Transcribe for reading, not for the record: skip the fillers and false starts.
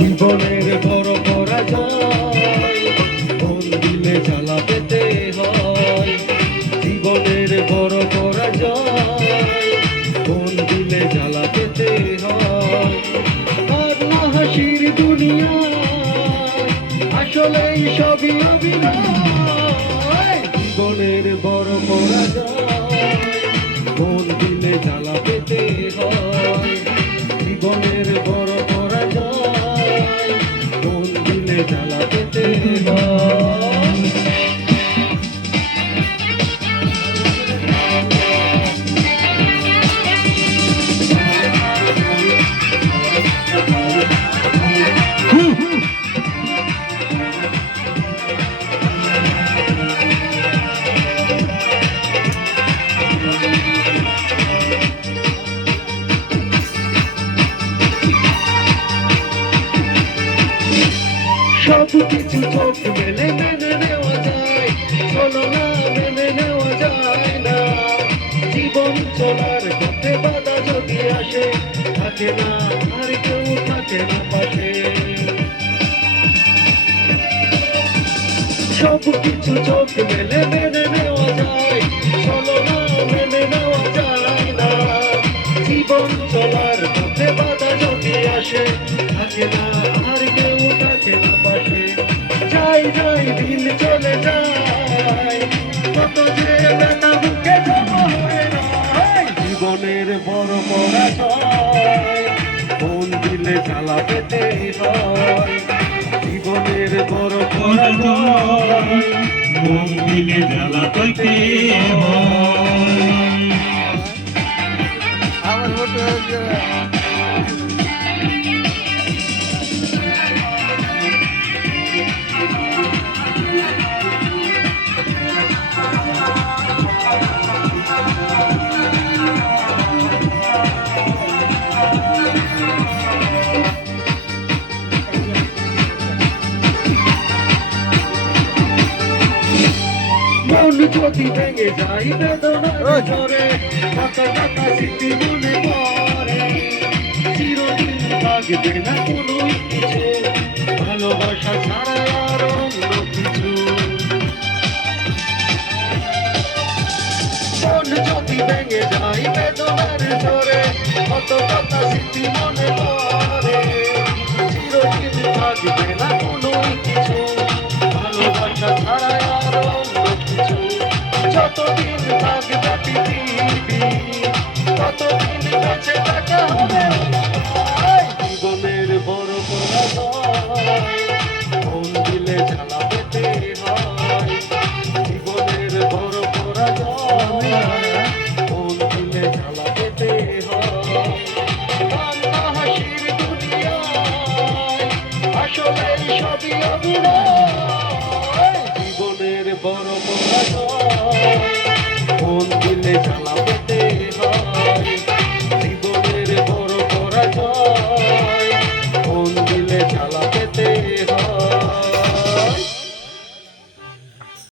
জীবনের বড় পরাজয়, মন দিলে জ্বালা পেতে হয়। জীবনের বড় পরাজয়, মন দিলে জ্বালা পেতে হয়। আর না হাসির দুনিয়া, আসলেই সবই অভিনয়। জীবনের বড় পরাজয়, মন দিলে জ্বালা পেতে হয়। জীবনের বড় পরাজয়, মন দিলে জ্বালা পেতে হয়। সব কিছু চোখ মেলে মেনে নেওয়া যায়, চলো না মেনে নেওয়া যায় না। জীবন চলার পথে বাধা যদি আসে, থাকে না আর কেউ থাকে না পাশে। সব কিছু চোখ মেলে মেনে নেওয়া যায়, চলো না মেনে নেওয়া যায় না। জীবন চলার পথে বাধা যদি আসে, থাকে না আর কেউ থাকে না পাশে। যাই যাই দিন চলে যায়, কত যে ব্যথা বুকে জমা হয় না। জীবনের বড় পরাজয়, মন দিলে জ্বালা পেতে হয়। জীবনের বড় পরাজয়, মন দিলে জ্বালা পেতে হয়। আমার মতো মন যদি ভেঙে যায় বেদনার ঝরে, কথা কথা স্মৃতি মনে পড়ে। চিরদিন থাকবে না কোনো কিছু, ভালোবাসা ছাড়া আর অন্য কিছু। মন যদি ভেঙে যায় বেদনার ঝরে, কত কথা স্মৃতি মনে পড়ে। চিরদিন থাকবে